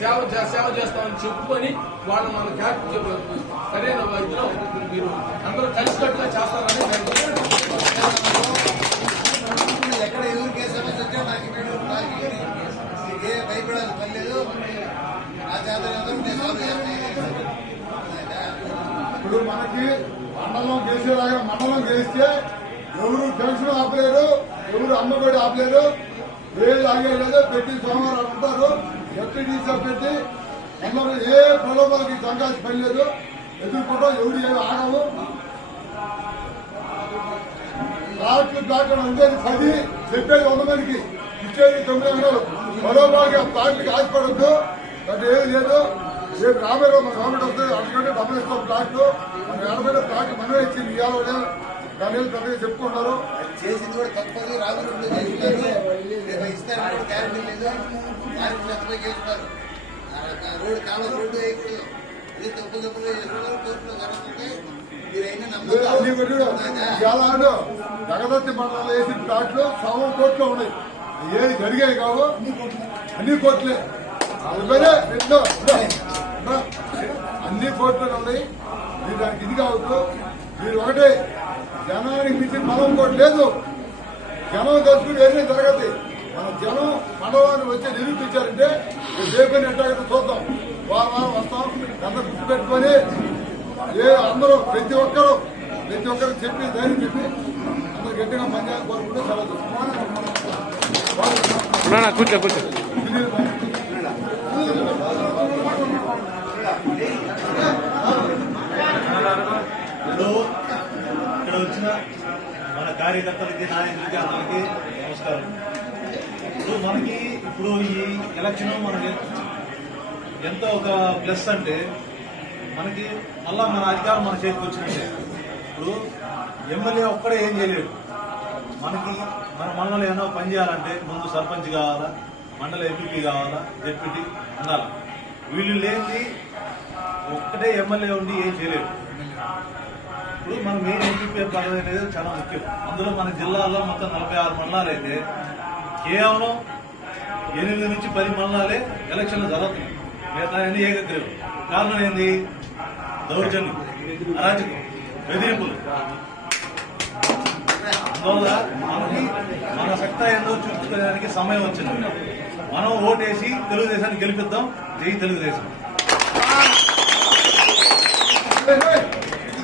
సేవ చేస్తామని చెప్పుకొని వాళ్ళు మన సరైన వైద్యులు మీరు అందరూ కలిసికట్టుగా చేస్తారని ఎక్కడ ఎవరికి ఏ సమస్య వచ్చా నాకు ఏ భయపడాలి పని లేదు. నా చేత నేను సాల్వ్ చేస్తాను. ఇప్పుడు మనకి మండలం గెలిచేలాగా మండలం గెలిస్తే ఎవరు పెన్షన్ ఆపలేరు, ఎవరు అమ్మఒడి ఆపలేరు, వేలు ఆగేలేదు. పెట్టి సోమవారం ఉంటారు ఎఫ్టీడీసీ పెట్టి అందరూ ఏ ప్రలోభాలకి సంఘాల్సి పని లేదు. ఎదుర్కోవడం ఎవరు ఏమి ఆగము. ప్లాట్లు ఉండేది 10, చెప్పేది 100 మందికి, ఇచ్చేది 900. ప్రలోభాలకి ఆ ప్లాట్లకి ఆశపడద్దు. అది ఏది లేదు. రేపు రాబోయే మన గవర్నమెంట్ వస్తే అందుకంటే డబ్బులు ఇస్తాం. ప్లాట్లు మన 80 ప్లాట్లు మనమే ఇచ్చింది ఇవ్వాలి. దాని పెద్దగా చెప్పుకుంటారు. చేసింది కూడా తప్పదు. రాజులు చేస్తున్నారు, ఇస్తారు గ్యారెంటీ లేదు. ఎంతపై చేస్తున్నారు. రోడ్డు కాలువ రోడ్డు వేయకూడదు. ఇది తప్పుగా చేస్తున్నారు. కోర్టులో జరుగుతుంది. మీరైనా నమ్మకాలు జగదత్తి మండలంలో వేసిన ప్లాట్లు 100 కోట్లు ఉన్నాయి. ఏది జరిగాయి కావు, అన్ని కోట్లే. అన్ని కోట్లు ఉన్నాయి. మీరు దానికి ఇది కావద్దు. మీరు ఒకటే జనానికి మించి మనం కోటి లేదు. జనం తెలుసుకుని ఏమీ జరగదు. మన జనం మండలానికి వచ్చి నిరూపించారంటే రేపు ఎట్టాగో చూద్దాం. వారం వస్తాం. అందరూ గుర్తు పెట్టుకొని అందరూ ప్రతి ఒక్కరు చెప్పి ధైర్యం చెప్పి అందరూ గట్టిగా పనిచేయాలని కోరుకుంటే సెలవు. కూర్చో ఇక్కడ వచ్చిన మన కార్యకర్తలకి, నాయకులకి అందరికీ నమస్కారం. ఇప్పుడు ఈ ఎలక్షన్ మనకి ఎంతో ఒక ప్లస్ అంటే మనకి మళ్ళా మన అధికారం మన చేతికి వచ్చినట్టే. ఇప్పుడు ఎమ్మెల్యే ఒక్కడే ఏం చేయలేడు. మనకి మన మండలం ఏమో పని చేయాలంటే ముందు సర్పంచ్ కావాలా, మండల ఎంపీపీ కావాలా, డిప్యూటీ ఉండాలి. వీళ్ళు లేని ఒక్కటే ఎమ్మెల్యే ఉండి ఏం చేయలేడు. ఇప్పుడు మన మెయిన్ ఎంపీపీ పదవి అనేది చాలా ముఖ్యం. అందులో మన జిల్లాలో మొత్తం 46 మండలాలు అయితే కేవలం 8 నుంచి 10 మండలాలే ఎలక్షన్లు జరుగుతున్నాయి. మిగతా అన్ని ఏకగ్రీవం. కారణం ఏంది? దౌర్జన్యం, అరాజకం, బెదిరింపులు. అందువల్ల మనకి మన సత్తా ఏందో చూపించుకోవడానికి సమయం వచ్చింది. మనం ఓటేసి తెలుగుదేశాన్ని గెలిపిద్దాం. జై తెలుగుదేశం.